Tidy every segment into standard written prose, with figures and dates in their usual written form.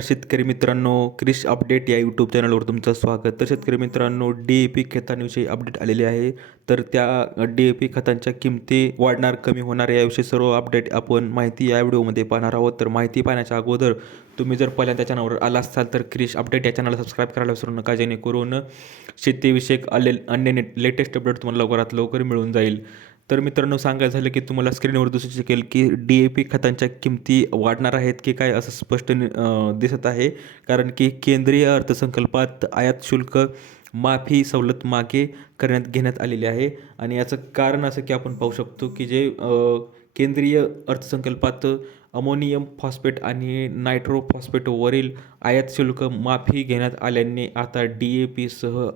शेतकरी मित्रांनो, क्रिश अपडेट या यूट्यूब चॅनलवर तुमचं स्वागत. तर शेतकरी मित्रांनो, डी-ए-पी खतांविषयी अपडेट आलेले आहे. तर त्या डी-ए-पी खतांच्या किमती वाढणार कमी होणार याविषयी सर्व अपडेट आपण माहिती या व्हिडिओमध्ये पाहणार आहोत. तर माहिती पाहण्याच्या अगोदर तुम्ही जर पहिल्यांदा चॅनलवर आला असाल तर क्रिश अपडेट या चॅनलला सबस्क्राईब करायला विसरू नका, जेणेकरून शेतीविषयक अन्य लेटेस्ट अपडेट तुम्हाला लवकरात लवकर मिळून जाईल. तर मित्रांनो, सांगायचं झालं की तुम्हाला स्क्रीनवर दिसू शकेल की डी-ए-पी खतांच्या किमती वाढणार आहेत की काय असं स्पष्ट दिसत आहे. कारण की केंद्रीय अर्थसंकल्पात आयात शुल्क माफी सवलत मागे घेण्यात आलेली आहे. आणि याचं कारण असं की आपण पाहू शकतो की जे केंद्रीय अर्थसंकल्पात अमोनियम फॉस्फेट आणि नायट्रो फॉस्फेटवरील आयात शुल्क माफी घेण्यात आल्याने आता डी-ए-पी सह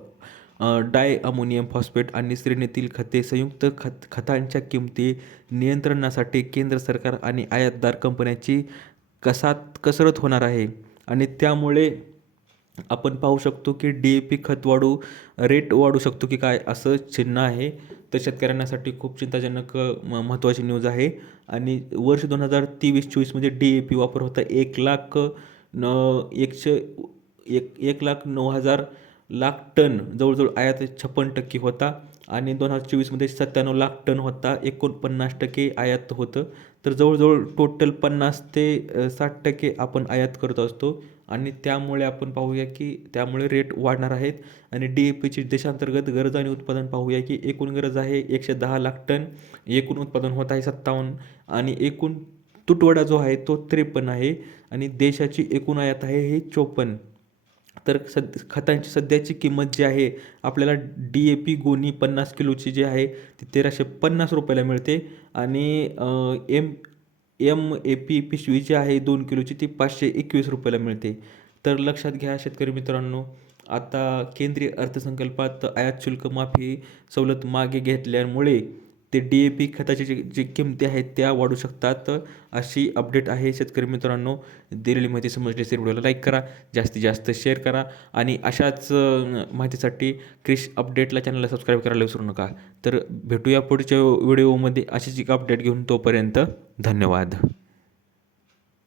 डाय अमोनियम फॉस्फेट आणि श्रेणीतील खते संयुक्त खतांच्या किमती नियंत्रणासाठी केंद्र सरकार आणि आयातदार कंपन्यांची कसरत होणार आहे. आणि त्यामुळे आपण पाहू शकतो की डी-ए-पी खत रेट वाढू शकतो की काय असं चिन्ह आहे. तर शेतकऱ्यांसाठी खूप चिंताजनक महत्त्वाची न्यूज आहे. आणि वर्ष 2023-24मध्ये डी-ए-पी वापर होता 1,09,000 लाख टन, जवळजवळ आयात 56% होता. आणि 2024मध्ये 97 लाख टन होता, 49% आयात होतं. तर जवळजवळ टोटल 50 ते 60% आपण आयात करत असतो. आणि त्यामुळे आपण पाहूया की त्यामुळे रेट वाढणार आहेत. आणि डी-ए-पीची देशांतर्गत गरज आणि उत्पादन पाहूया की एकूण गरज आहे 110 लाख टन, एकूण उत्पादन होत आहे 57, आणि एकूण तुटवडा जो आहे तो 53 आहे. आणि देशाची एकूण आयात आहे ही 54. तर खतांची सध्याची किंमत जी आहे आपल्याला डी-ए-पी गोणी 50 किलोची जी आहे ती 1,350 रुपयाला मिळते. आणि एम-ए-पी पिशवी जी आहे 2 किलोची ती 521 रुपयाला मिळते. तर लक्षात घ्या शेतकरी मित्रांनो, आता केंद्रीय अर्थसंकल्पात आयात शुल्क माफी सवलत मागे घेतल्यामुळे ते डी-ए-पी खताची जी किमती आहेत त्या वाढू शकतात, अशी अपडेट आहे. शेतकरी मित्रांनो, दिलेली माहिती समजली असेल व्हिडिओला लाईक करा, जास्तीत जास्त शेअर करा. आणि अशाच माहितीसाठी क्रिश अपडेटला चॅनलला सबस्क्राईब करायला विसरू नका. तर भेटूया पुढच्या व्हिडिओमध्ये अशीच एक अपडेट घेऊन. तोपर्यंत धन्यवाद.